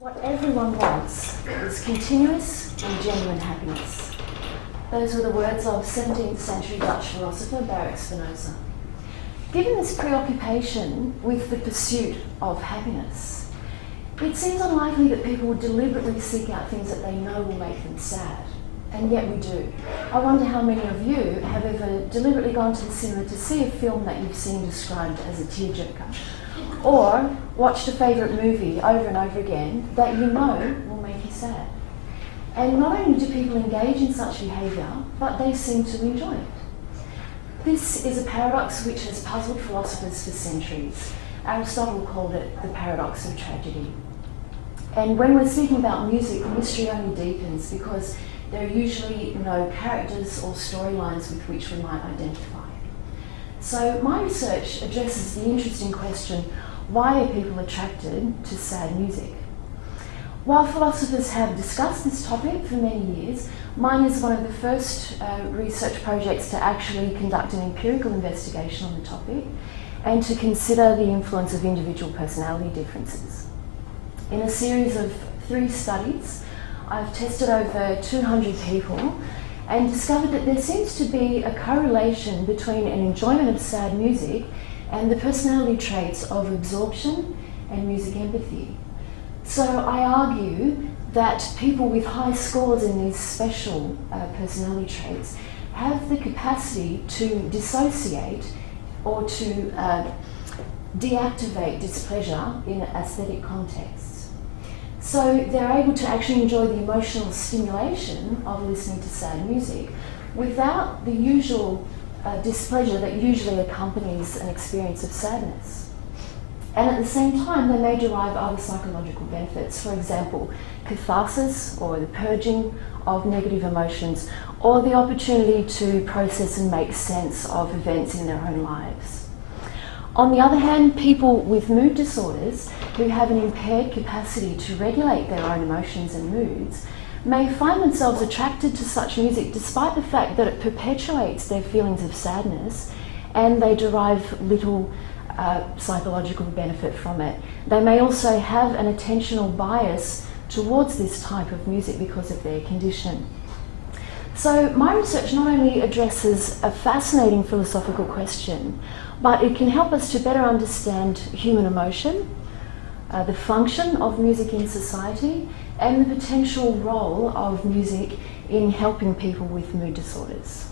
What everyone wants is continuous and genuine happiness. Those were the words of 17th century Dutch philosopher Baruch Spinoza. Given this preoccupation with the pursuit of happiness, it seems unlikely that people would deliberately seek out things that they know will make them sad. And yet we do. I wonder how many of you have ever deliberately gone to the cinema to see a film that you've seen described as a tearjerker, or watched a favourite movie over and over again that you know will make you sad. And not only do people engage in such behaviour, but they seem to enjoy it. This is a paradox which has puzzled philosophers for centuries. Aristotle called it the paradox of tragedy. And when we're speaking about music, the mystery only deepens because there are usually no characters or storylines with which we might identify. So my research addresses the interesting question, why are people attracted to sad music? While philosophers have discussed this topic for many years, mine is one of the first research projects to actually conduct an empirical investigation on the topic and to consider the influence of individual personality differences. In a series of 3 studies, I've tested over 200 people and discovered that there seems to be a correlation between an enjoyment of sad music and the personality traits of absorption and music empathy. So I argue that people with high scores in these special personality traits have the capacity to dissociate or to deactivate displeasure in aesthetic contexts. So they're able to actually enjoy the emotional stimulation of listening to sad music without the usual displeasure that usually accompanies an experience of sadness. And at the same time, they may derive other psychological benefits, for example, catharsis or the purging of negative emotions, or the opportunity to process and make sense of events in their own lives. On the other hand, people with mood disorders who have an impaired capacity to regulate their own emotions and moods may find themselves attracted to such music despite the fact that it perpetuates their feelings of sadness and they derive little psychological benefit from it. They may also have an attentional bias towards this type of music because of their condition. So my research not only addresses a fascinating philosophical question, but it can help us to better understand human emotion, the function of music in society, and the potential role of music in helping people with mood disorders.